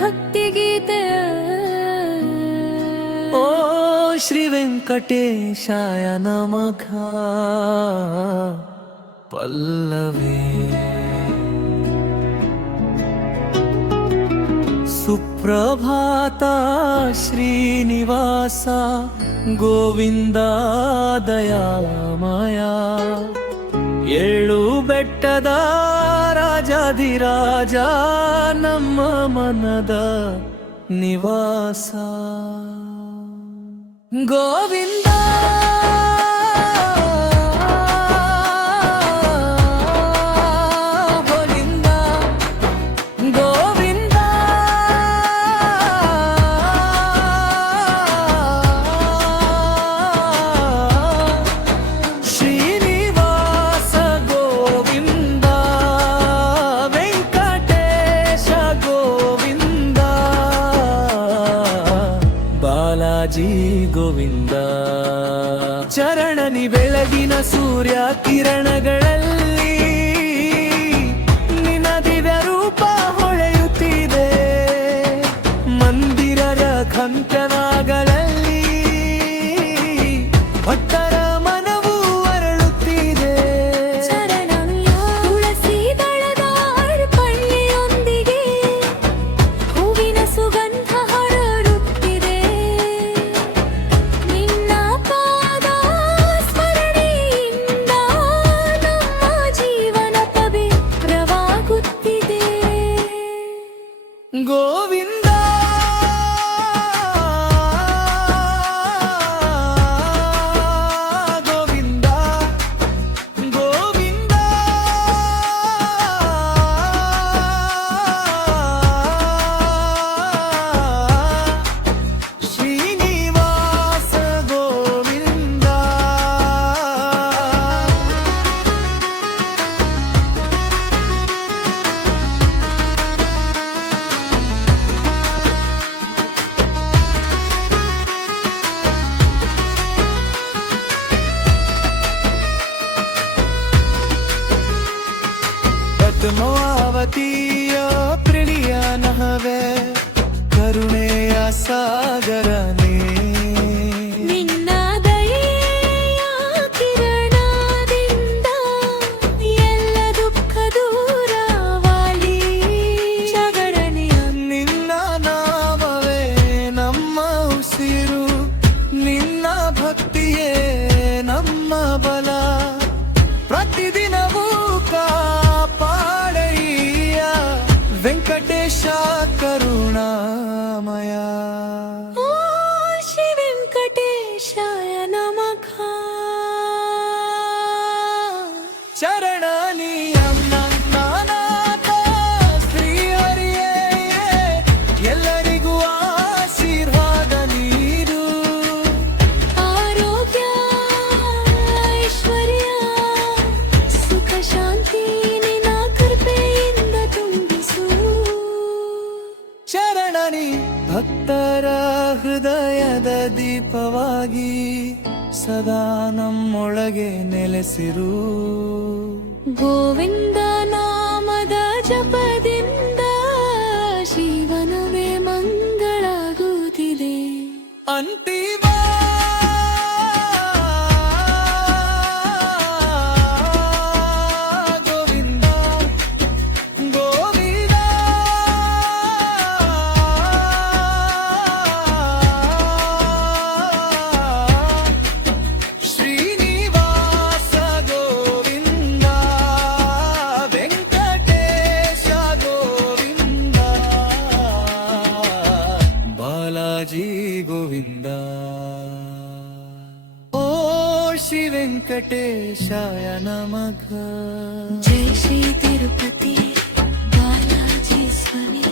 ಭಕ್ತಿ ಗೀತೆ. ಓ ಶ್ರೀ ವೆಂಕಟೇಶಾಯ ನಮಃ ಪಲ್ಲವಿ. ಸುಪ್ರಭಾತ ಶ್ರೀನಿವಾಸ ಗೋವಿಂದ ದಯಾಮಯ. ಏಳು ಬೆಟ್ಟದ ರಾಜಾಧಿರಾಜ ನಮ್ಮ ಮನದ ನಿವಾಸ. ಗೋವಿಂದ ಗೋವಿಂದ ಗೋವಿಂದ ಶ್ರೀನಿವಾಸ ಗೋವಿಂದ ವೆಂಕಟೇಶ ಗೋವಿಂದ ಬಾಲಾಜಿ ಗೋವಿಂದ. ಚರಣನಿ ಬೆಳಗಿನ ಸೂರ್ಯ ಕಿರಣಗಳಲ್ಲಿ ನಿನ್ನ ದಿವ್ಯ ರೂಪ ಹೊಳೆಯುತ್ತಿದೆ. ಮಂದಿರದ ಕಂಕಣಗಳಲ್ಲಿ ಭಕ್ತರ ಮನವು ಅರಳುತ್ತಿದೆ. ತುಳಸಿ ದಳದ ಅರ್ಪಣೆಯೊಂದಿಗೆ ಹೂವಿನ ಸುಗಂಧ ಹರಡುತ್ತಿದೆ. ನಿನ್ನ ಪಾದ ಸ್ಮರಣೆಯಿಂದ ನಮ್ಮ ಜೀವನ ಪವಿತ್ರವಾಗುತ್ತಿದೆ. ಗೋವಿಂದ ಗೋವಿಂದ ಗೋವಿಂದ ಶ್ರೀನಿವಾಸ ಗೋವಿಂದ. ಪದ್ಮಾವತಿಯ ಪ್ರಿಯ ನಹವೆ ಕರುಣೆಯ ಸಾಗರನೇ. ನಿನ್ನ ದಯೆಯ ಕಿರಣದಿಂದ ಎಲ್ಲ ದುಃಖ ದೂರವಾಲಿ. ಜಗಡನೆಯ ನಿನ್ನ ನಾಮವೇ ನಮ್ಮ ಉಸಿರು, ನಿನ್ನ ಭಕ್ತಿಯೇ ನಮ್ಮ ಬಲ. ಪ್ರತಿದಿನವೂ ಕಾಪಾಡಯ್ಯ ವೆಂಕಟೇಶ ಕರುಣಾಮಯ. ಓ ಶ್ರೀ ವೆಂಕಟೇಶಾಯ ನಮಃ. ಚರಣನೀಯಂ ನಾನಾಥ ಶ್ರೀಹರಿಯೇ ಎಲ್ಲರಿಗೂ ಆಶೀರ್ವಾದ ನೀಡು. ಆರೋಗ್ಯ ಐಶ್ವರ್ಯ ಸುಖ ಶಾಂತಿ ನಿನ್ನ ಕೃಪೆಯಿಂದ ತುಂಬಿಸು. ಚರಣನಿ ಭಕ್ತರ ಹೃದಯದ ದೀಪವಾಗಿ ಸದಾ ನಮ್ಮೊಳಗೆ ನೆಲೆಸಿರು. ಗೋವಿಂದ ನಾಮದ ಜಪದಿಂದ ಜೀವನವೇ ಮಂಗಳಾಗುತ್ತಿದೆ. ಅಂತಿಮ ಗೋವಿಂದ ಗೋವಿಂದ ಶ್ರೀನಿವಾಸ ಗೋವಿಂದ ವೆಂಕಟೇಶ ಗೋವಿಂದ ಬಾಲಾಜಿ ಗೋವಿಂದ. ಓ ಶ್ರೀ ವೆಂಕಟೇಶಾಯ ನಮಃ. ಜೈ ಶ್ರೀ ತಿರುಪತಿ ಬಾಲಾಜಿ ಸ್ವಾಮಿ.